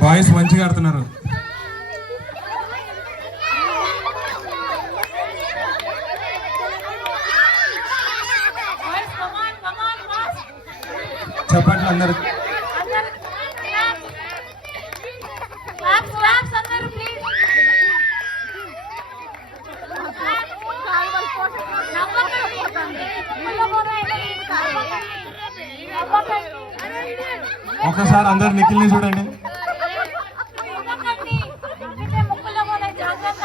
Boys మంచిగా ఆడుతున్నారు. చెప్పండి అందరు. ఒకసారి అందరు నిఖిల్ని చూడండి నవ్వకండి. నవ్వితే ముక్కులో కూడా జాగ్రత్త.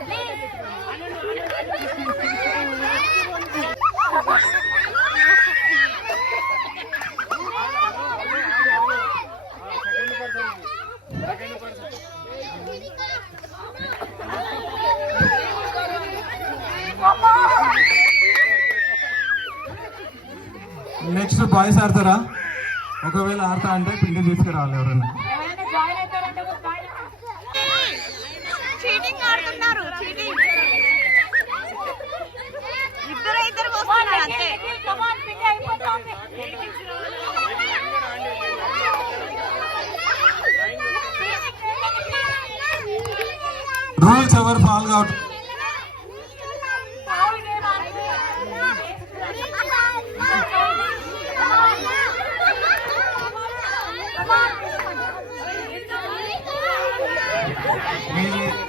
Please. నెక్స్ట్ బాయ్స్ ఆడతారా? ఒకవేళ ఆడతా అంటే పిండి తీసుకురావాలి ఎవరైనా. ఎవరైనా జాయిన్ అవుతారంటే ఒక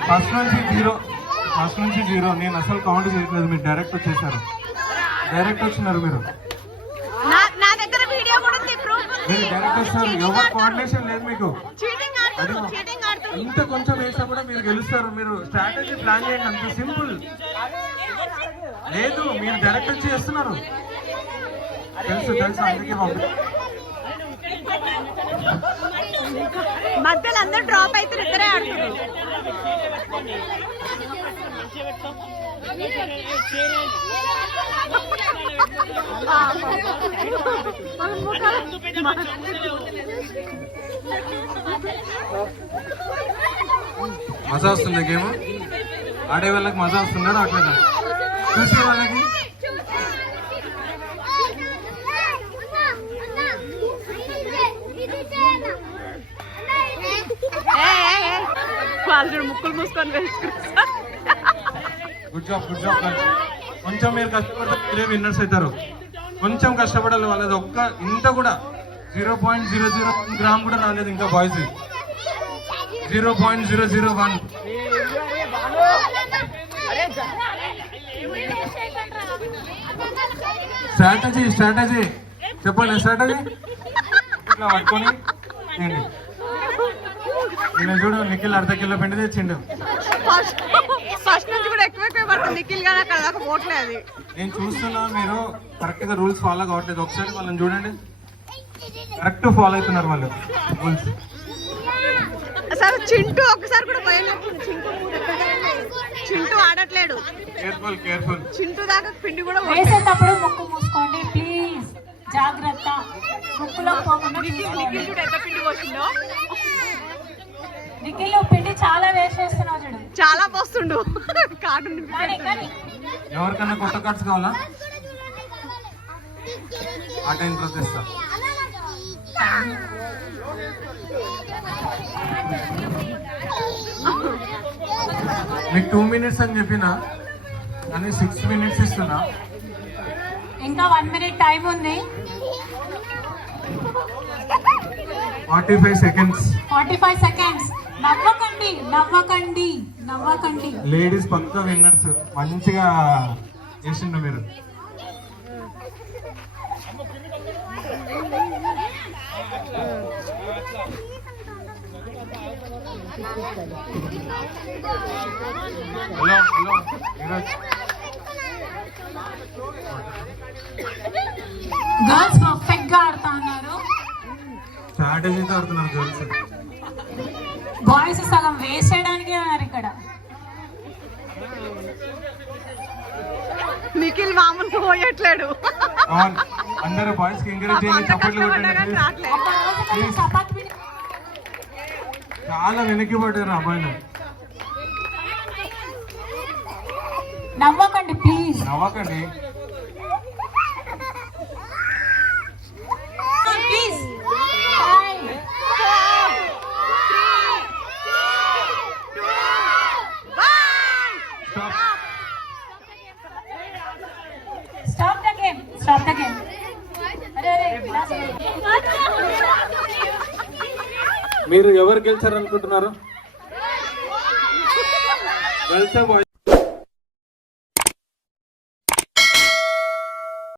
ఫస్ట్ నుంచి జీరో ఫస్ట్ నుంచి జీరో. నేను అసలు కౌంట్ చేయట్లేదు మీరు డైరెక్ట్ వచ్చేసారు. డైరెక్ట్ వచ్చినారు మీరు. మీరు డైరెక్ట్ వచ్చినారు ఎవరు కోఆర్డినేషన్ లేదు మీకు. ఇంత కొంచెం వేసినా కూడా మీరు గెలుస్తారు. మీరు స్ట్రాటజీ ప్లాన్ చేయండి అంత సింపుల్ లేదు మీరు డైరెక్ట్ వచ్చి చేస్తున్నారు. తెలుసు తెలుసు అందుకే పంపి మధ్యలో అందరూ డ్రాప్ అయితే ఇద్దరే ఆడుతున్నారు. మజా వస్తుంది గేమ్ ఆడే వాళ్ళకి మజా వస్తుందా అట్లా చూసే వాళ్ళకి వాళ్ళు ముక్కులు మూసుకొని వేసుకుంటారు గుడ్ జాబ్ గుడ్ జాబ్ కొంచెం మీరు కష్టపడితే మీరే విన్నర్స్ అవుతారు. కొంచెం కష్టపడాలి వాళ్ళది ఒక్క ఇంత కూడా. Zero point zero zero one gram కూడా రాలేదు ఇంకా boys zero point zero zero one strategy strategy చెప్పండి స్ట్రాటజీ ఇట్లా పట్టుకొని ఈయన చూడు నిఖిల్ అర్ధ కిలో పిండి తెచ్చిండు. ఫస్ట్ ఫస్ట్ నుంచి కూడా ఎక్కువ ఎక్కువ పడుతుంది. నిఖిల్ గారు అక్కడ దాకా పోట్లే అది. నేను చూస్తున్నా మీరు కరెక్ట్గా రూల్స్ ఫాలో కావట్లేదు. ఒకసారి వాళ్ళని చూడండి. కరెక్ట్ ఫాలో అవుతున్నారు వాళ్ళు. రూల్స్ అసలు చింటూ ఒకసారి కూడా పోయలేకుండా చింటూ చింటూ ఆడట్లేడు. కేర్ఫుల్ కేర్ఫుల్ చింటూ దాకా పిండి కూడా పోట్లేదు. వేసేటప్పుడు ముక్కు మూసుకోండి ప్లీజ్ జాగ్రత్త. ముక్కులో పోకుండా నిఖిల్ చూడు ఎంత పిండి పోసిండో నిఖిల్ పిండి చాలా వేస్ట్ చేస్తున్నావు చూడు. చాలా పోస్తుండు. కార్డు కానీ కానీ ఎవరికన్నా కొత్త కార్డ్స్ కావాలా? మీకు టూ మినిట్స్ అని చెప్పిన కానీ సిక్స్ మినిట్స్ ఇస్తున్నా. ఇంకా వన్ మినిట్ టైం ఉంది. Forty five seconds forty five seconds నవ్వకండి నవ్వకండి నవ్వకండి. లేడీస్ పక్క విన్నర్స్ మంచిగా చేసిండు మీరు. హలో హలో ఈరోజు గర్ల్స్ పర్ఫెక్ట్గా ఆడుతా ఉన్నారు స్ట్రాటజీతో ఆడుతున్నారు గర్ల్స్ బాయ్స్ సగం వేస్ట్ చేయడానికే ఉన్నారు ఇక్కడ. నిఖిల్ మామూలు పోయట్లేడు. ఆన్ అందరూ బాయ్స్కి ఎంకరేజ్ చేయండి చప్పట్లు కొట్టండి చాలా వెనక్కి పడ్డారు అబ్బాయిలు నవ్వకండి ప్లీజ్ నవ్వకండి. మీరు ఎవరు గెలిచారనుకుంటున్నారు? అనుకుంటున్నారు